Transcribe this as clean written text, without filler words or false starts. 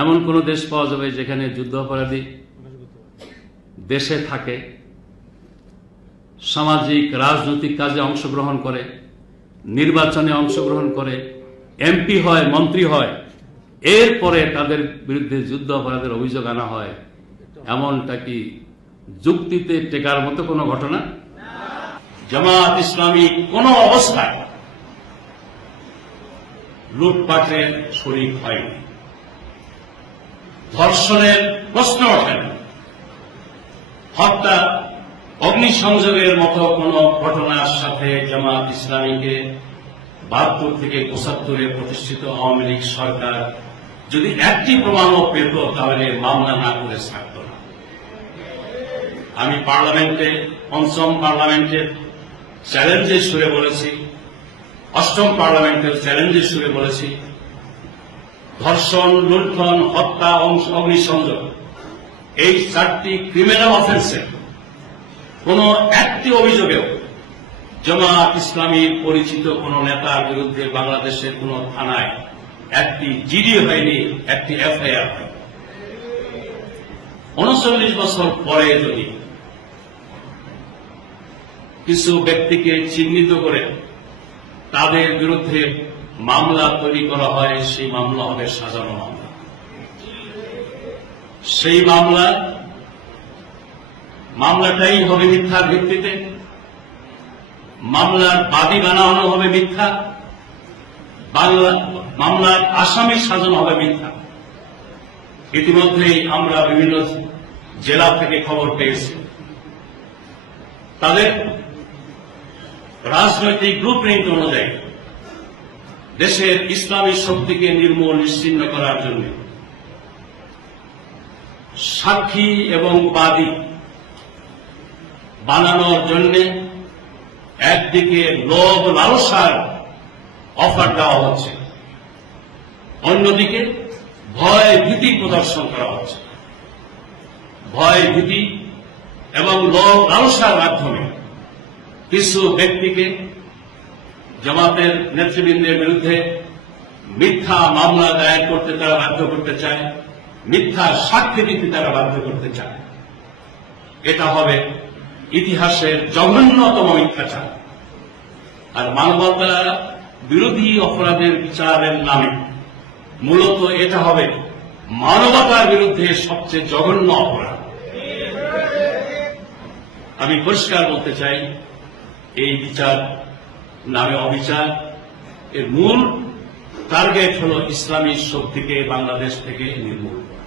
এমন কোন দেশ পাওয়া যাবে যেখানে যুদ্ধাপরাধী দেশে থাকে, সামাজিক রাজনৈতিক কাজে অংশগ্রহণ করে, নির্বাচনে অংশগ্রহণ করে, এমপি হয়, মন্ত্রী হয়, এরপরে তাদের বিরুদ্ধে যুদ্ধ অপরাধের অভিযোগ আনা হয়? এমনটা কি যুক্তিতে টেকার মতো কোনো ঘটনা? জামাত ইসলামী কোন অবস্থায় লুটপাটের শরীক হয়নি, ধর্ষণের প্রশ্ন ওঠেন, হত্যা, অগ্নিসংযোগের মতো কোন ঘটনার সাথে জামাত ইসলামীকে ৭২ থেকে ৭৫ প্রতিষ্ঠিত আওয়ামী লীগ সরকার যদি একটি প্রমাণও পেত তাহলে মামলা না করে থাকত না। আমি পার্লামেন্টে, পঞ্চম পার্লামেন্টের চ্যালেঞ্জের সুরে বলেছি, অষ্টম পার্লামেন্টের চ্যালেঞ্জের সুরে বলেছি, ধর্ষণ, লুণ্ঠন, হত্যা, অগ্নিসংযোগ এই 4টি ক্রিমিনাল অফেন্সে কোন একটি অভিযোগেও জামাত ইসলামীর পরিচিত কোন নেতার বিরুদ্ধে বাংলাদেশের কোন থানায় একটি জিডি হয়নি, একটি এফআইআর হয়নি। ৩৯ বছর পরে যদি কিছু ব্যক্তিকে চিহ্নিত করে তাদের বিরুদ্ধে মামলা তৈরি করা হয়, সেই মামলা হবে সাজানো মামলা। সেই মামলাটাই হবে মিথ্যার ভিত্তিতে, মামলার বাদী বানানো হবে মিথ্যা, মামলার আসামি সাজানো হবে মিথ্যা। ইতিমধ্যেই আমরা বিভিন্ন জেলা থেকে খবর পেয়েছি, তাদের রাজনৈতিক ব্লুপ্রিন্ট অনুযায়ী দেশের ইসলামী শক্তিকে নির্মূল নিশ্চিহ্ন করার জন্য সাক্ষী এবং বাদী বানানোর জন্য একদিকে লোভ লালসার অফার দেওয়া হচ্ছে, অন্যদিকে ভয় ভীতি প্রদর্শন করা হচ্ছে। ভয় ভীতি এবং লোভ লালসার মাধ্যমে কিছু ব্যক্তিকে জামাতের নেতৃবৃন্দের বিরুদ্ধে মিথ্যা মামলা দায়ের করতে তারা বাধ্য করতে চায়, মিথ্যা সাক্ষী দিতে তারা বাধ্য করতে চায়। এটা হবে ইতিহাসের জঘন্যতম মিথ্যাচার। আর মানবতা বিরোধী অপরাধের বিচারের নামে মূলত এটা হবে মানবতার বিরুদ্ধে সবচেয়ে জঘন্য অপরাধ। আমি পরিষ্কার বলতে চাই, এই বিচার নামে অবিচার, এর মূল টার্গেট হল ইসলামী শক্তিকে বাংলাদেশ থেকে নির্মূল করা।